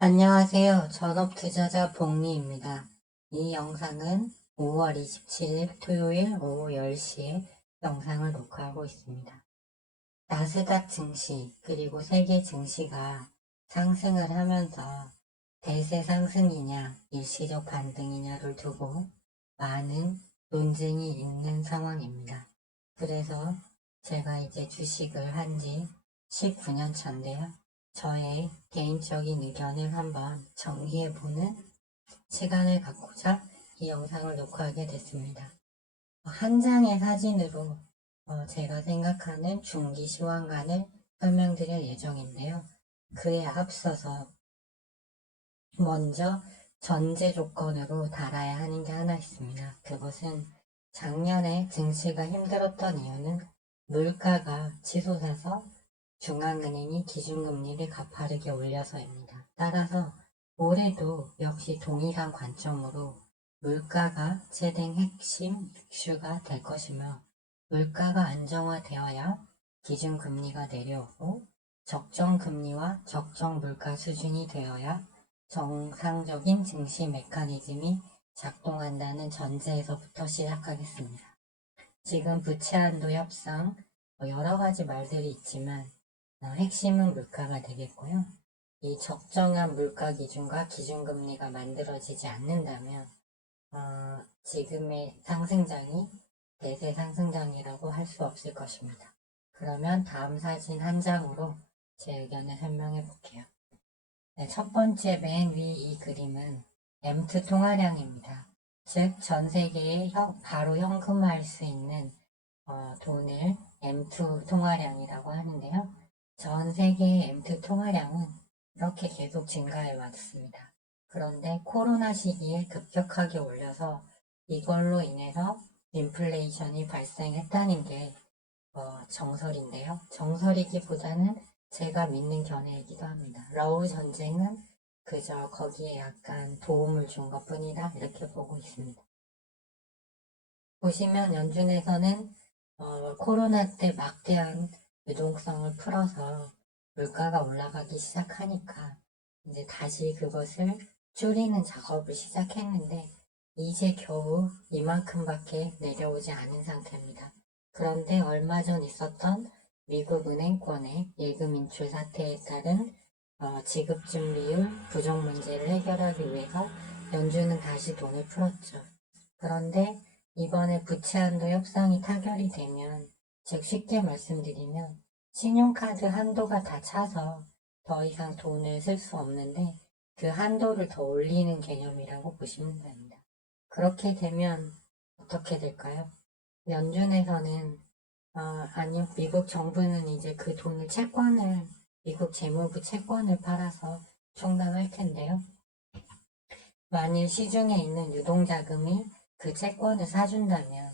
안녕하세요. 전업투자자 복리입니다. 이 영상은 5월 27일 토요일 오후 10시에 영상을 녹화하고 있습니다. 나스닥 증시 그리고 세계 증시가 상승을 하면서 대세 상승이냐 일시적 반등이냐를 두고 많은 논쟁이 있는 상황입니다. 그래서 제가 이제 주식을 한 지 19년 차인데요. 저의 개인적인 의견을 한번 정리해보는 시간을 갖고자 이 영상을 녹화하게 됐습니다. 한 장의 사진으로 제가 생각하는 중기 시황관을 설명드릴 예정인데요. 그에 앞서서 먼저 전제 조건으로 달아야 하는 게 하나 있습니다. 그것은 작년에 증시가 힘들었던 이유는 물가가 치솟아서 중앙은행이 기준금리를 가파르게 올려서입니다. 따라서 올해도 역시 동일한 관점으로 물가가 최대 핵심 이슈가 될 것이며 물가가 안정화되어야 기준금리가 내려오고 적정금리와 적정물가 수준이 되어야 정상적인 증시 메커니즘이 작동한다는 전제에서부터 시작하겠습니다. 지금 부채한도 협상 여러 가지 말들이 있지만 핵심은 물가가 되겠고요. 이 적정한 물가 기준과 기준금리가 만들어지지 않는다면 지금의 상승장이 대세 상승장이라고 할 수 없을 것입니다. 그러면 다음 사진 한 장으로 제 의견을 설명해 볼게요. 네, 첫 번째 맨 위 이 그림은 M2 통화량입니다. 즉, 전 세계에 바로 현금화할 수 있는 돈을 M2 통화량이라고 하는데요. 전 세계의 M2 통화량은 이렇게 계속 증가해 왔습니다. 그런데 코로나 시기에 급격하게 올려서 이걸로 인해서 인플레이션이 발생했다는 게 정설인데요. 정설이기보다는 제가 믿는 견해이기도 합니다. 러우 전쟁은 그저 거기에 약간 도움을 준 것 뿐이다 이렇게 보고 있습니다. 보시면 연준에서는 코로나 때 막대한 유동성을 풀어서 물가가 올라가기 시작하니까 이제 다시 그것을 줄이는 작업을 시작했는데 이제 겨우 이만큼밖에 내려오지 않은 상태입니다. 그런데 얼마 전 있었던 미국 은행권의 예금 인출 사태에 따른 지급준비율 부족 문제를 해결하기 위해서 연준은 다시 돈을 풀었죠. 그런데 이번에 부채한도 협상이 타결이 되면, 즉 쉽게 말씀드리면 신용카드 한도가 다 차서 더 이상 돈을 쓸 수 없는데 그 한도를 더 올리는 개념이라고 보시면 됩니다. 그렇게 되면 어떻게 될까요? 연준에서는 아니 미국 정부는 이제 그 돈을 채권을 미국 재무부 채권을 팔아서 충당할 텐데요. 만일 시중에 있는 유동자금이 그 채권을 사준다면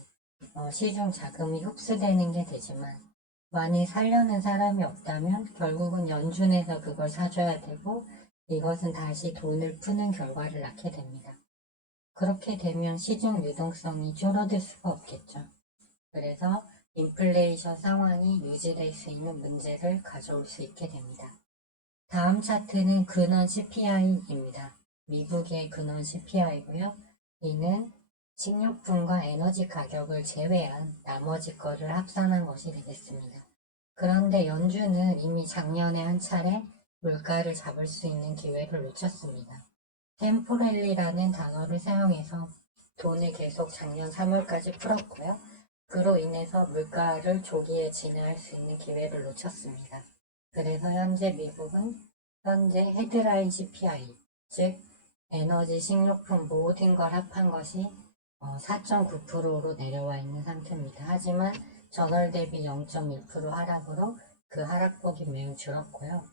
시중 자금이 흡수되는 게 되지만 만일 살려는 사람이 없다면 결국은 연준에서 그걸 사줘야 되고 이것은 다시 돈을 푸는 결과를 낳게 됩니다. 그렇게 되면 시중 유동성이 줄어들 수가 없겠죠. 그래서 인플레이션 상황이 유지될 수 있는 문제를 가져올 수 있게 됩니다. 다음 차트는 근원 CPI입니다. 미국의 근원 CPI고요. 이는 식료품과 에너지 가격을 제외한 나머지 거를 합산한 것이 되겠습니다. 그런데 연준은 이미 작년에 한 차례 물가를 잡을 수 있는 기회를 놓쳤습니다. 템포렐리라는 단어를 사용해서 돈을 계속 작년 3월까지 풀었고요. 그로 인해서 물가를 조기에 진화할 수 있는 기회를 놓쳤습니다. 그래서 현재 미국은 현재 헤드라인 CPI, 즉 에너지, 식료품 모든 걸 합한 것이 4.9%로 내려와 있는 상태입니다. 하지만 전월 대비 0.1% 하락으로 그 하락폭이 매우 줄었고요.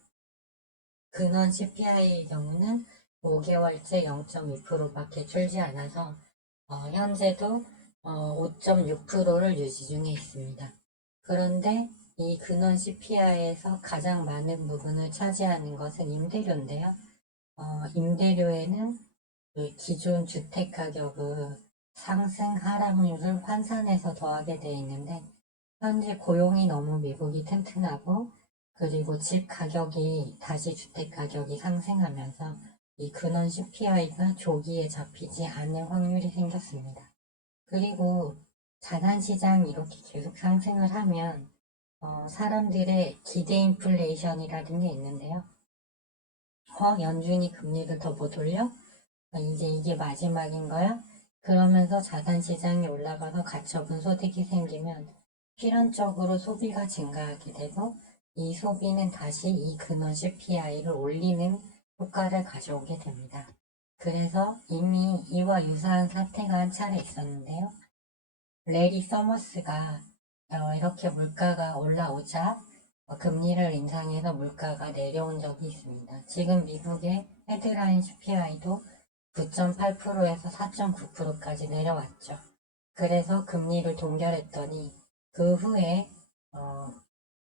근원 CPI의 경우는 5개월째 0.2%밖에 줄지 않아서 현재도 5.6%를 유지 중에 있습니다. 그런데 이 근원 CPI에서 가장 많은 부분을 차지하는 것은 임대료인데요. 임대료에는 그 기존 주택가격의 상승 하락률을 환산해서 더하게 되어 있는데 현재 고용이 너무 미국이 튼튼하고 그리고 집 가격이 다시 주택 가격이 상승하면서 이 근원 CPI가 조기에 잡히지 않을 확률이 생겼습니다. 그리고 자산시장이 이렇게 계속 상승을 하면 사람들의 기대 인플레이션이라는 게 있는데요. 연준이 금리를 더 못 올려? 이제 이게 마지막인 거야? 그러면서 자산시장이 올라가서 가처분 소득이 생기면 필연적으로 소비가 증가하게 되고 이 소비는 다시 이 근원 CPI를 올리는 효과를 가져오게 됩니다. 그래서 이미 이와 유사한 사태가 한 차례 있었는데요. 레리 서머스가 이렇게 물가가 올라오자 금리를 인상해서 물가가 내려온 적이 있습니다. 지금 미국의 헤드라인 CPI도 9.8%에서 4.9%까지 내려왔죠. 그래서 금리를 동결했더니 그 후에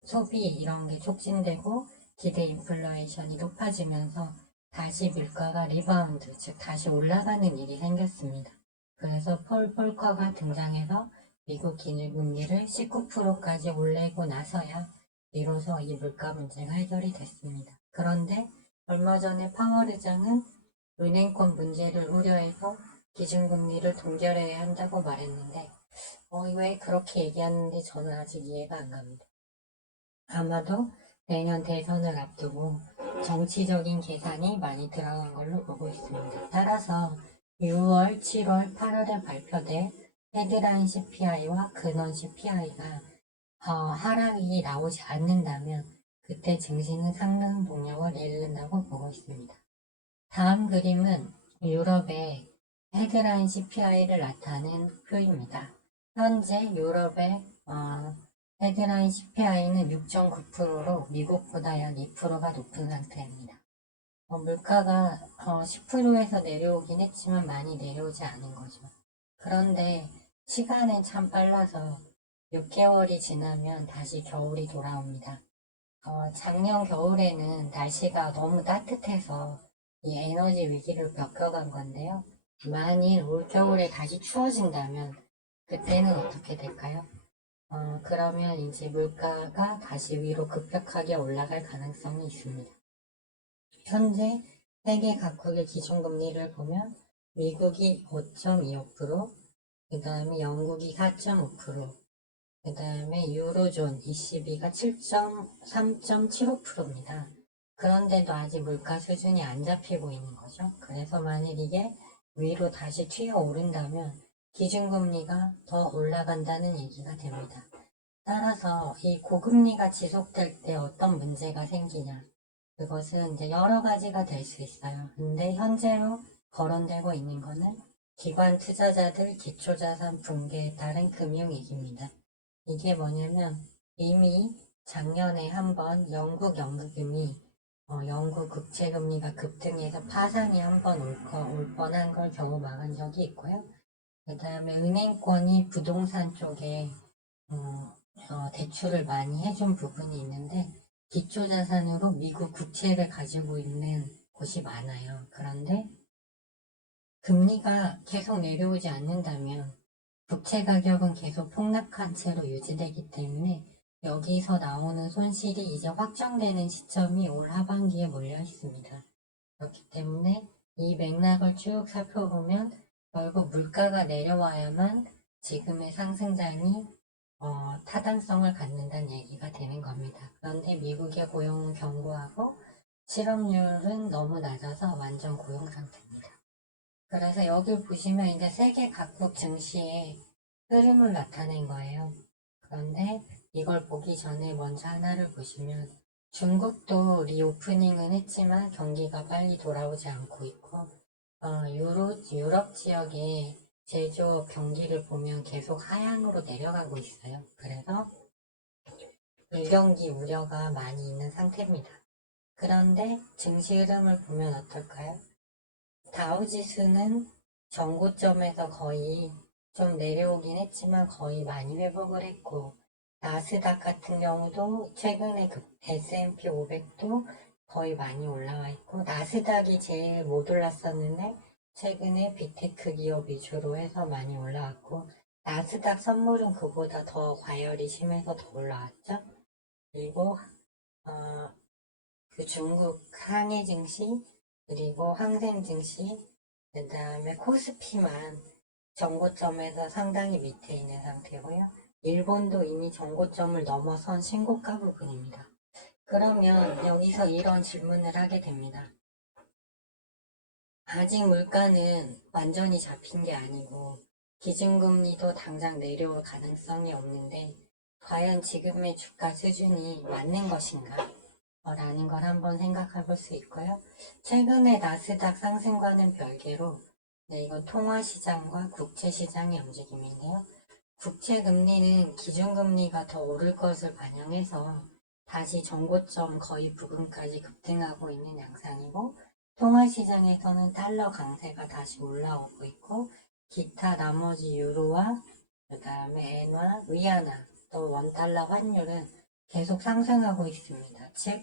소비 이런 게 촉진되고 기대 인플레이션이 높아지면서 다시 물가가 리바운드, 즉 다시 올라가는 일이 생겼습니다. 그래서 폴 볼커가 등장해서 미국 기준금리를 19%까지 올리고 나서야 비로소 이 물가 문제가 해결이 됐습니다. 그런데 얼마 전에 파월 의장은 은행권 문제를 우려해서 기준금리를 동결해야 한다고 말했는데 왜 그렇게 얘기하는데 저는 아직 이해가 안 갑니다. 아마도 내년 대선을 앞두고 정치적인 계산이 많이 들어간 걸로 보고 있습니다. 따라서 6월, 7월, 8월에 발표된 헤드라인 CPI와 근원 CPI가 하락이 나오지 않는다면 그때 증시는 상승 동력을 잃는다고 보고 있습니다. 다음 그림은 유럽의 헤드라인 CPI를 나타낸 표입니다. 현재 유럽의 헤드라인 CPI는 6.9%로 미국보다 약 2%가 높은 상태입니다. 물가가 10%에서 내려오긴 했지만 많이 내려오지 않은 거죠. 그런데 시간은 참 빨라서 6개월이 지나면 다시 겨울이 돌아옵니다. 작년 겨울에는 날씨가 너무 따뜻해서 이 에너지 위기를 겪어간 건데요. 만일 올 겨울에 다시 추워진다면 그때는 어떻게 될까요? 그러면 이제 물가가 다시 위로 급격하게 올라갈 가능성이 있습니다. 현재 세계 각국의 기준금리를 보면 미국이 5.25%, 그 다음에 영국이 4.5%, 그 다음에 유로존 ECB가 3.75%입니다. 그런데도 아직 물가 수준이 안 잡히고 있는 거죠. 그래서 만일 이게 위로 다시 튀어 오른다면 기준금리가 더 올라간다는 얘기가 됩니다. 따라서 이 고금리가 지속될 때 어떤 문제가 생기냐. 그것은 이제 여러 가지가 될 수 있어요. 근데 현재로 거론되고 있는 거는 기관 투자자들 기초자산 붕괴에 따른 금융위기입니다. 이게 뭐냐면 이미 작년에 한번 영국 연금이 영국 국채금리가 급등해서 파산이 한번 올 뻔한 걸 겨우 막은 적이 있고요. 그 다음에 은행권이 부동산 쪽에 대출을 많이 해준 부분이 있는데 기초자산으로 미국 국채를 가지고 있는 곳이 많아요. 그런데 금리가 계속 내려오지 않는다면 국채 가격은 계속 폭락한 채로 유지되기 때문에 여기서 나오는 손실이 이제 확정되는 시점이 올 하반기에 몰려 있습니다. 그렇기 때문에 이 맥락을 쭉 살펴보면 결국 물가가 내려와야만 지금의 상승장이 타당성을 갖는다는 얘기가 되는 겁니다. 그런데 미국의 고용은 견고하고 실업률은 너무 낮아서 완전 고용 상태입니다. 그래서 여기 보시면 이제 세계 각국 증시의 흐름을 나타낸 거예요. 그런데 이걸 보기 전에 먼저 하나를 보시면 중국도 리오프닝은 했지만 경기가 빨리 돌아오지 않고 있고 유럽 지역의 제조업 경기를 보면 계속 하향으로 내려가고 있어요. 그래서 불경기 우려가 많이 있는 상태입니다. 그런데 증시 흐름을 보면 어떨까요? 다우지수는 전고점에서 거의 좀 내려오긴 했지만 거의 많이 회복을 했고 나스닥 같은 경우도 최근에 S&P 500도 거의 많이 올라와 있고 나스닥이 제일 못 올랐었는데 최근에 빅테크 기업 위주로 해서 많이 올라왔고 나스닥 선물은 그보다 더 과열이 심해서 더 올라왔죠. 그리고 어, 그 중국 상해 증시, 그리고 항생 증시, 그 다음에 코스피만 정고점에서 상당히 밑에 있는 상태고요. 일본도 이미 정고점을 넘어선 신고가 부분입니다. 그러면 여기서 이런 질문을 하게 됩니다. 아직 물가는 완전히 잡힌 게 아니고 기준금리도 당장 내려올 가능성이 없는데 과연 지금의 주가 수준이 맞는 것인가? 라는 걸 한번 생각해 볼 수 있고요. 최근에 나스닥 상승과는 별개로 이건 통화시장과 국채시장의 움직임인데요. 국채금리는 기준금리가 더 오를 것을 반영해서 다시 정고점 거의 부근까지 급등하고 있는 양상이고 통화시장에서는 달러 강세가 다시 올라오고 있고 기타 나머지 유로와 그 다음에 엔화, 위안화 또 원달러 환율은 계속 상승하고 있습니다. 즉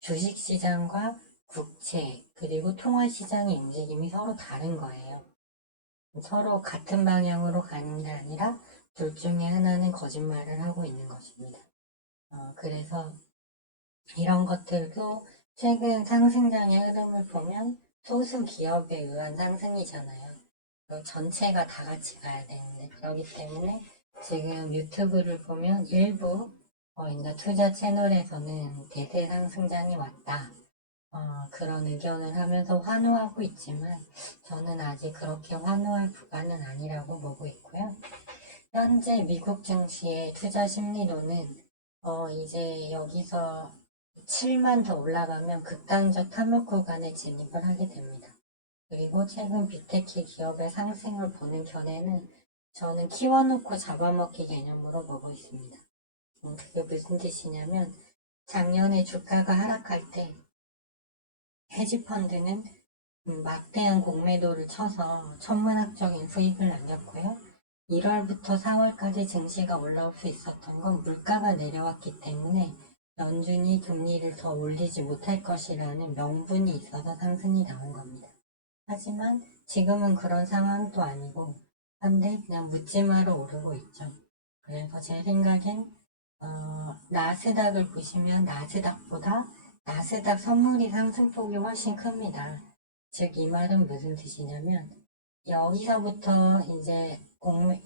주식시장과 국채 그리고 통화시장의 움직임이 서로 다른 거예요. 서로 같은 방향으로 가는 게 아니라 둘 중에 하나는 거짓말을 하고 있는 것입니다. 그래서 이런 것들도 최근 상승장의 흐름을 보면 소수 기업에 의한 상승이잖아요. 전체가 다 같이 가야 되는데 그렇기 때문에 지금 유튜브를 보면 일부 투자 채널에서는 대세 상승장이 왔다. 그런 의견을 하면서 환호하고 있지만 저는 아직 그렇게 환호할 구간은 아니라고 보고 있고요. 현재 미국 증시의 투자 심리도는 이제 여기서 7만 더 올라가면 극단적 탐욕 구간에 진입을 하게 됩니다. 그리고 최근 빅테크 기업의 상승을 보는 견해는 저는 키워놓고 잡아먹기 개념으로 보고 있습니다. 그게 무슨 뜻이냐면 작년에 주가가 하락할 때 헤지펀드는 막대한 공매도를 쳐서 천문학적인 수익을 남겼고요. 1월부터 4월까지 증시가 올라올 수 있었던 건 물가가 내려왔기 때문에 연준이 금리를 더 올리지 못할 것이라는 명분이 있어서 상승이 나온 겁니다. 하지만 지금은 그런 상황도 아니고 한데 그냥 묻지마로 오르고 있죠. 그래서 제 생각엔 나스닥을 보시면 나스닥보다 나스닥 선물이 상승폭이 훨씬 큽니다. 즉 이 말은 무슨 뜻이냐면 여기서부터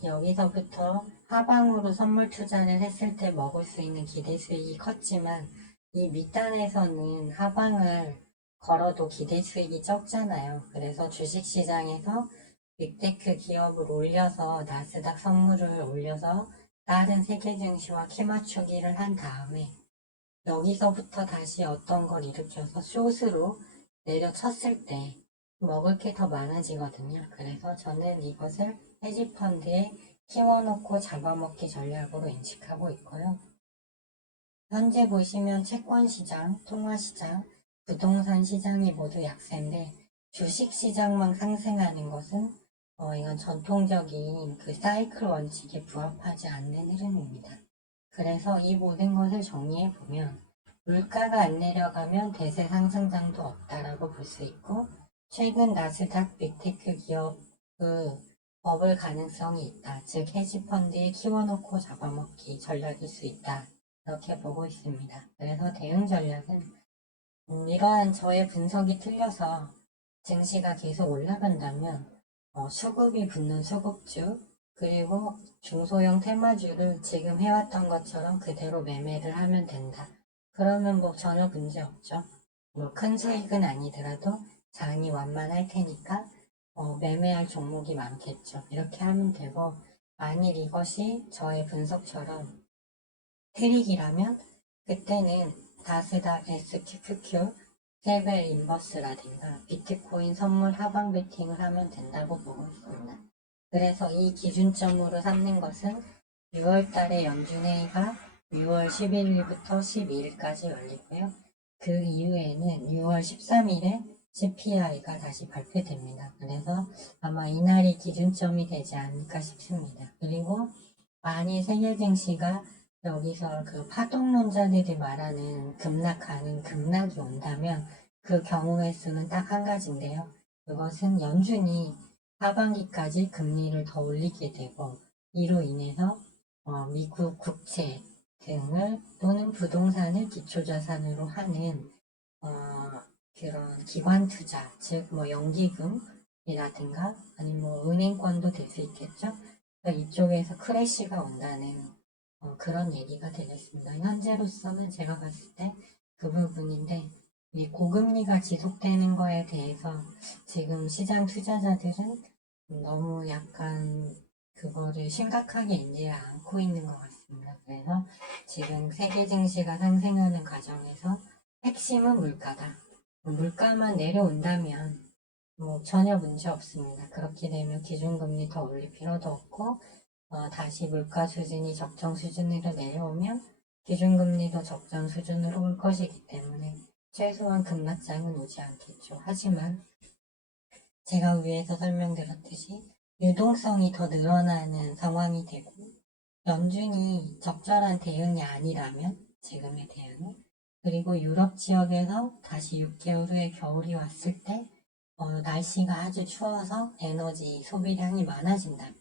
여기서부터 하방으로 선물 투자를 했을 때 먹을 수 있는 기대 수익이 컸지만 이 밑단에서는 하방을 걸어도 기대 수익이 적잖아요. 그래서 주식시장에서 빅테크 기업을 올려서 나스닥 선물을 올려서 다른 세계 증시와 키 맞추기를 한 다음에 여기서부터 다시 어떤 걸 일으켜서 숏으로 내려쳤을 때 먹을 게 더 많아지거든요. 그래서 저는 이것을 헤지펀드에 키워놓고 잡아먹기 전략으로 인식하고 있고요. 현재 보시면 채권시장, 통화시장, 부동산 시장이 모두 약세인데 주식시장만 상승하는 것은 이건 전통적인 그 사이클 원칙에 부합하지 않는 흐름입니다. 그래서 이 모든 것을 정리해 보면 물가가 안 내려가면 대세 상승장도 없다라고 볼 수 있고 최근 나스닥 빅테크 기업의 버블 가능성이 있다. 즉 헤지펀드에 키워놓고 잡아먹기 전략일 수 있다. 이렇게 보고 있습니다. 그래서 대응 전략은 이러한 저의 분석이 틀려서 증시가 계속 올라간다면 수급이 붙는 수급주 그리고 중소형 테마주를 지금 해왔던 것처럼 그대로 매매를 하면 된다. 그러면 뭐 전혀 문제 없죠. 뭐 큰 수익은 아니더라도 장이 완만할 테니까 매매할 종목이 많겠죠. 이렇게 하면 되고 만일 이것이 저의 분석처럼 트릭이라면 그때는 다스닥 SQQQ 세벨 인버스라든가 비트코인 선물 하방 베팅을 하면 된다고 보고 있습니다. 그래서 이 기준점으로 삼는 것은 6월달에 연준회의가 6월 11일부터 12일까지 열리고요. 그 이후에는 6월 13일에 CPI가 다시 발표됩니다. 그래서 아마 이날이 기준점이 되지 않을까 싶습니다. 그리고 만일 세계 증시가 여기서 그 파동론자들이 말하는 급락하는 급락이 온다면 그 경우의 수는 딱 한 가지인데요. 그것은 연준이 하반기까지 금리를 더 올리게 되고 이로 인해서 미국 국채 등을 또는 부동산을 기초자산으로 하는 그런 기관 투자, 즉 뭐 연기금이라든가 아니면 뭐 은행권도 될 수 있겠죠. 그러니까 이쪽에서 크래시가 온다는 그런 얘기가 되겠습니다. 현재로서는 제가 봤을 때 그 부분인데 이 고금리가 지속되는 거에 대해서 지금 시장 투자자들은 너무 약간 그거를 심각하게 인지 않고 있는 것 같습니다. 그래서 지금 세계 증시가 상승하는 과정에서 핵심은 물가다. 물가만 내려온다면 뭐 전혀 문제 없습니다. 그렇게 되면 기준금리 더 올릴 필요도 없고 다시 물가 수준이 적정 수준으로 내려오면 기준금리도 적정 수준으로 올 것이기 때문에 최소한 급락장은 오지 않겠죠. 하지만 제가 위에서 설명드렸듯이 유동성이 더 늘어나는 상황이 되고 연준이 적절한 대응이 아니라면 지금의 대응이 그리고 유럽 지역에서 다시 6개월 후에 겨울이 왔을 때 날씨가 아주 추워서 에너지 소비량이 많아진다면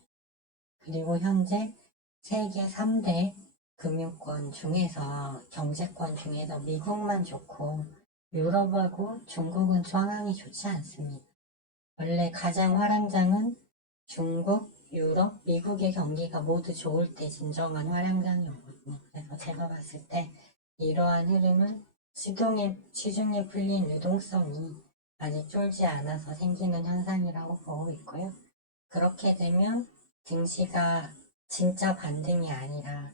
그리고 현재 세계 3대 금융권 중에서 경제권 중에서 미국만 좋고 유럽하고 중국은 상황이 좋지 않습니다. 원래 가장 화랑장은 중국, 유럽, 미국의 경기가 모두 좋을 때 진정한 화랑장이 오거든요. 그래서 제가 봤을 때 이러한 흐름은 시중에 풀린 유동성이 아직 쫄지 않아서 생기는 현상이라고 보고 있고요. 그렇게 되면 증시가 진짜 반등이 아니라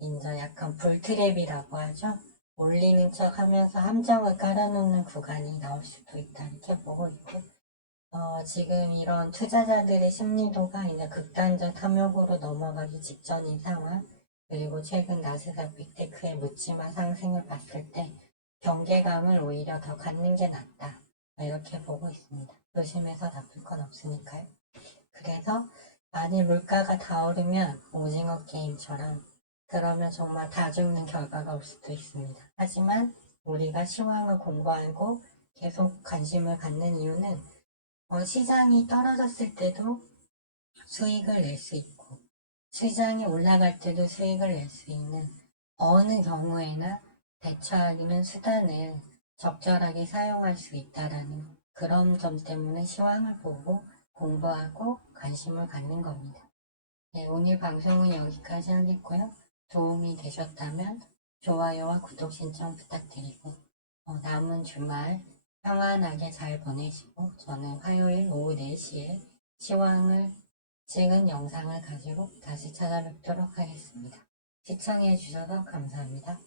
이제 약간 불트랩이라고 하죠. 올리는 척 하면서 함정을 깔아놓는 구간이 나올 수도 있다 이렇게 보고 있고 지금 이런 투자자들의 심리도가 이제 극단적 탐욕으로 넘어가기 직전인 상황 그리고 최근 나스닥 빅테크의 묻지마 상승을 봤을 때 경계감을 오히려 더 갖는 게 낫다 이렇게 보고 있습니다. 조심해서 나쁠 건 없으니까요. 그래서 만일 물가가 다 오르면 오징어 게임처럼 그러면 정말 다 죽는 결과가 올 수도 있습니다. 하지만 우리가 시황을 공부하고 계속 관심을 갖는 이유는 시장이 떨어졌을 때도 수익을 낼 수 있고 시장이 올라갈 때도 수익을 낼 수 있는 어느 경우에나 대처하기는 수단을 적절하게 사용할 수 있다라는 그런 점 때문에 시황을 보고 공부하고 관심을 갖는 겁니다. 네, 오늘 방송은 여기까지 하겠고요. 도움이 되셨다면 좋아요와 구독 신청 부탁드리고 남은 주말 평안하게 잘 보내시고 저는 화요일 오후 4시에 시황을 찍은 영상을 가지고 다시 찾아뵙도록 하겠습니다. 시청해 주셔서 감사합니다.